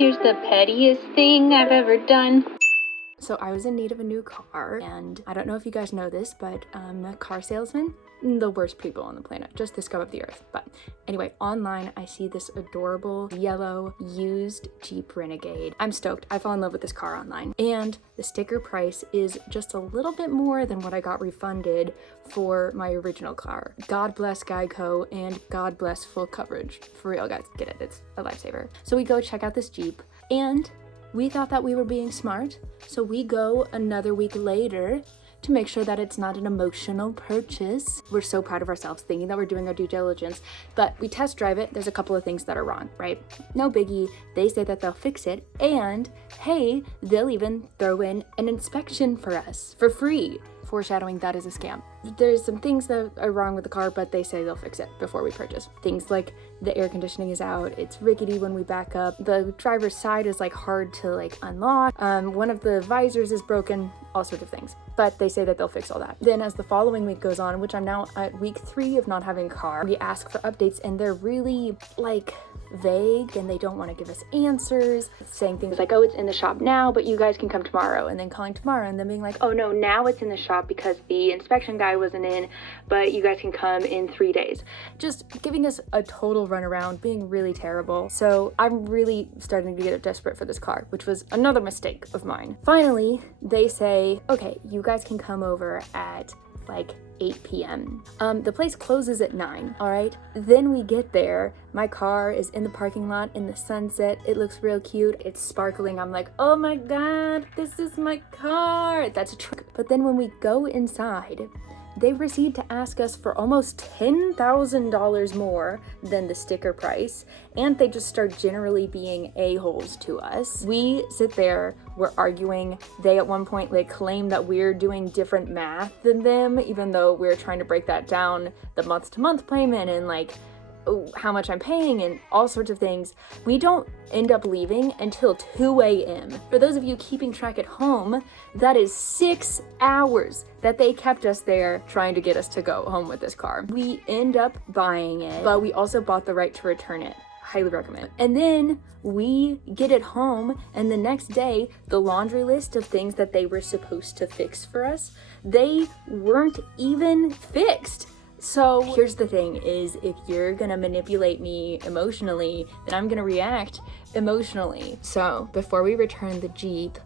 Here's the pettiest thing I've ever done. So I was in need of a new car, and I don't know if you guys know this, but car salesmen, the worst people on the planet, just the scum of the earth. But anyway, online I see this adorable yellow used Jeep Renegade. I'm stoked. I fell in love with this car online, and the sticker price is just a little bit more than what I got refunded for my original car. God bless Geico and God bless full coverage. For real, guys, get it. It's a lifesaver. So we go check out this Jeep, and we thought that we were being smart, so we go another week later to make sure that it's not an emotional purchase. We're so proud of ourselves thinking that we're doing our due diligence, but we test drive it. There's a couple of things that are wrong, right? No biggie. They say that they'll fix it, and hey, they'll even throw in an inspection for us for free. Foreshadowing that is a scam. There's some things that are wrong with the car, but they say they'll fix it before we purchase. Things like the air conditioning is out, it's rickety when we back up, the driver's side is like hard to like unlock, one of the visors is broken, all sorts of things. But they say that they'll fix all that. Then as the following week goes on, which I'm now at week 3 of not having a car, we ask for updates, and they're really like vague, and they don't want to give us answers, saying things like, oh, it's in the shop now, but you guys can come tomorrow, and then calling tomorrow and then being like, oh no, now it's in the shop because the inspection guy wasn't in, but you guys can come in 3 days. Just giving us a total runaround, being really terrible. So I'm really starting to get desperate for this car, which was another mistake of mine. Finally, they say, okay, you guys can come over at like 8 p.m. The place closes at 9, all right? Then we get there, my car is in the parking lot in the sunset, it looks real cute, it's sparkling, I'm like, oh my god, this is my car! That's a trick. But then when we go inside, they proceed to ask us for almost $10,000 more than the sticker price, and they just start generally being a-holes to us. We sit there, we're arguing. They at one point like claim that we're doing different math than them, even though we're trying to break that down, the month-to-month payment and like how much I'm paying and all sorts of things. We don't end up leaving until 2 a.m. For those of you keeping track at home, that is 6 hours that they kept us there trying to get us to go home with this car. We end up buying it, but we also bought the right to return it. Highly recommend. And then we get it home, and the next day, the laundry list of things that they were supposed to fix for us, they weren't even fixed. So here's the thing is, if you're gonna manipulate me emotionally, then I'm gonna react emotionally. So before we returned the Jeep,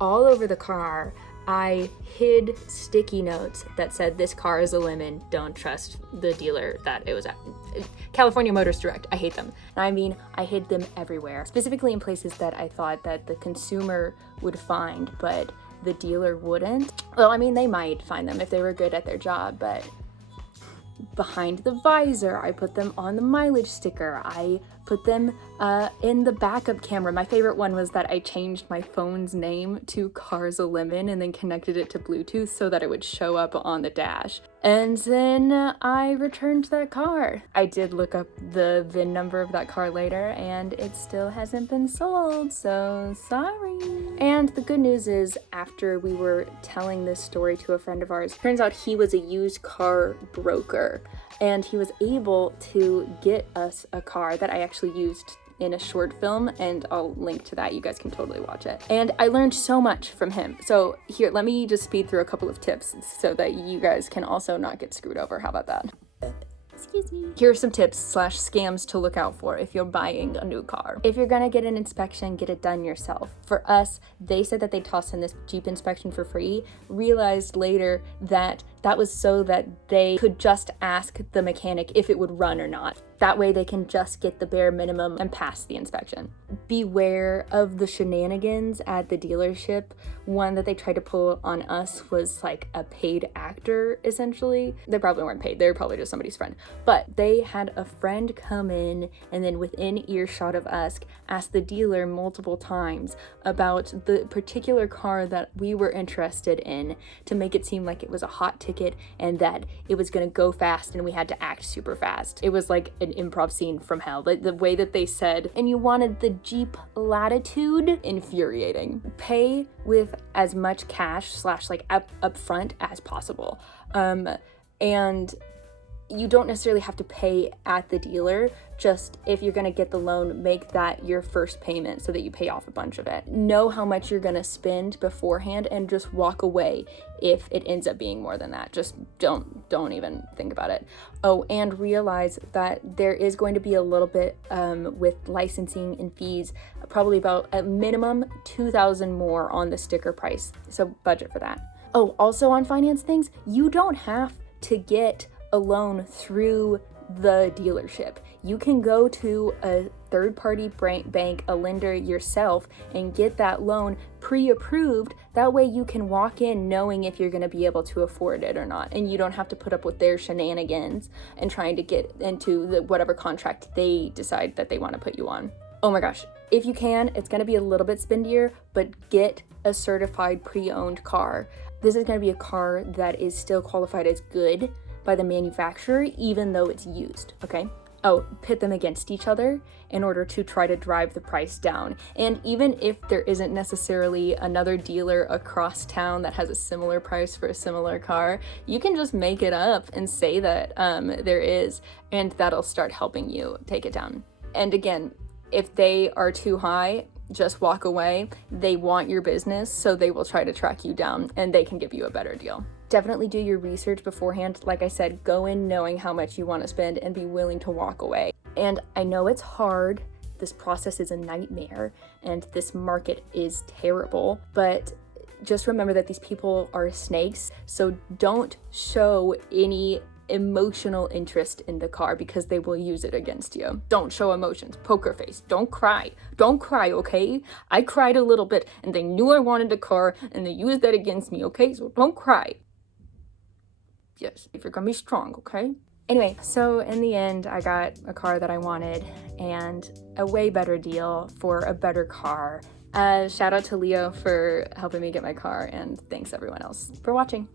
all over the car, I hid sticky notes that said, this car is a lemon, don't trust the dealer that it was at. California Motors Direct, I hate them. I mean, I hid them everywhere, specifically in places that I thought that the consumer would find, but the dealer wouldn't. Well, I mean, they might find them if they were good at their job, but behind the visor, I put them on the mileage sticker, I put them in the backup camera. My favorite one was that I changed my phone's name to Car's a Lemon and then connected it to Bluetooth so that it would show up on the dash. And then I returned that car. I did look up the VIN number of that car later, and it still hasn't been sold, so sorry. And the good news is, after we were telling this story to a friend of ours, turns out he was a used car broker, and he was able to get us a car that I actually used in a short film, and I'll link to that. You guys can totally watch it. And I learned so much from him. So here, let me just speed through a couple of tips so that you guys can also not get screwed over. How about that? Excuse me. Here are some tips / scams to look out for if you're buying a new car. If you're gonna get an inspection, get it done yourself. For us, they said that they tossed in this Jeep inspection for free. Realized later that that was so that they could just ask the mechanic if it would run or not. That way they can just get the bare minimum and pass the inspection. Beware of the shenanigans at the dealership. One that they tried to pull on us was like a paid actor, essentially. They probably weren't paid, they were probably just somebody's friend. But they had a friend come in and then within earshot of us ask the dealer multiple times about the particular car that we were interested in to make it seem like it was a hot ticket and that it was gonna go fast and we had to act super fast. It was like an improv scene from hell. The way that they said, and you wanted the Jeep Latitude, infuriating. Pay with as much cash / like up front as possible. And you don't necessarily have to pay at the dealer. Just if you're gonna get the loan, make that your first payment so that you pay off a bunch of it. Know how much you're gonna spend beforehand and just walk away if it ends up being more than that. Just don't even think about it. Oh, and realize that there is going to be a little bit with licensing and fees, probably about a minimum $2,000 more on the sticker price. So budget for that. Oh, also on finance things, you don't have to get a loan through the dealership. You can go to a third-party bank, a lender yourself, and get that loan pre-approved. That way you can walk in knowing if you're going to be able to afford it or not, and you don't have to put up with their shenanigans and trying to get into whatever contract they decide that they want to put you on. Oh my gosh, if you can, it's going to be a little bit spendier, but get a certified pre-owned car. This is going to be a car that is still qualified as good by the manufacturer, even though it's used, okay? Oh, pit them against each other in order to try to drive the price down. And even if there isn't necessarily another dealer across town that has a similar price for a similar car, you can just make it up and say that there is, and that'll start helping you take it down. And again, if they are too high, just walk away. They want your business, so they will try to track you down and they can give you a better deal. Definitely do your research beforehand. Like I said, go in knowing how much you want to spend and be willing to walk away. And I know it's hard. This process is a nightmare and this market is terrible, but just remember that these people are snakes. So don't show any emotional interest in the car because they will use it against you. Don't show emotions. Poker face. Don't cry. Don't cry, okay? I cried a little bit and they knew I wanted a car and they used that against me, okay? So don't cry. Yes, if you're gonna be strong, okay? Anyway, so in the end, I got a car that I wanted and a way better deal for a better car. Shout out to Leo for helping me get my car, and thanks everyone else for watching.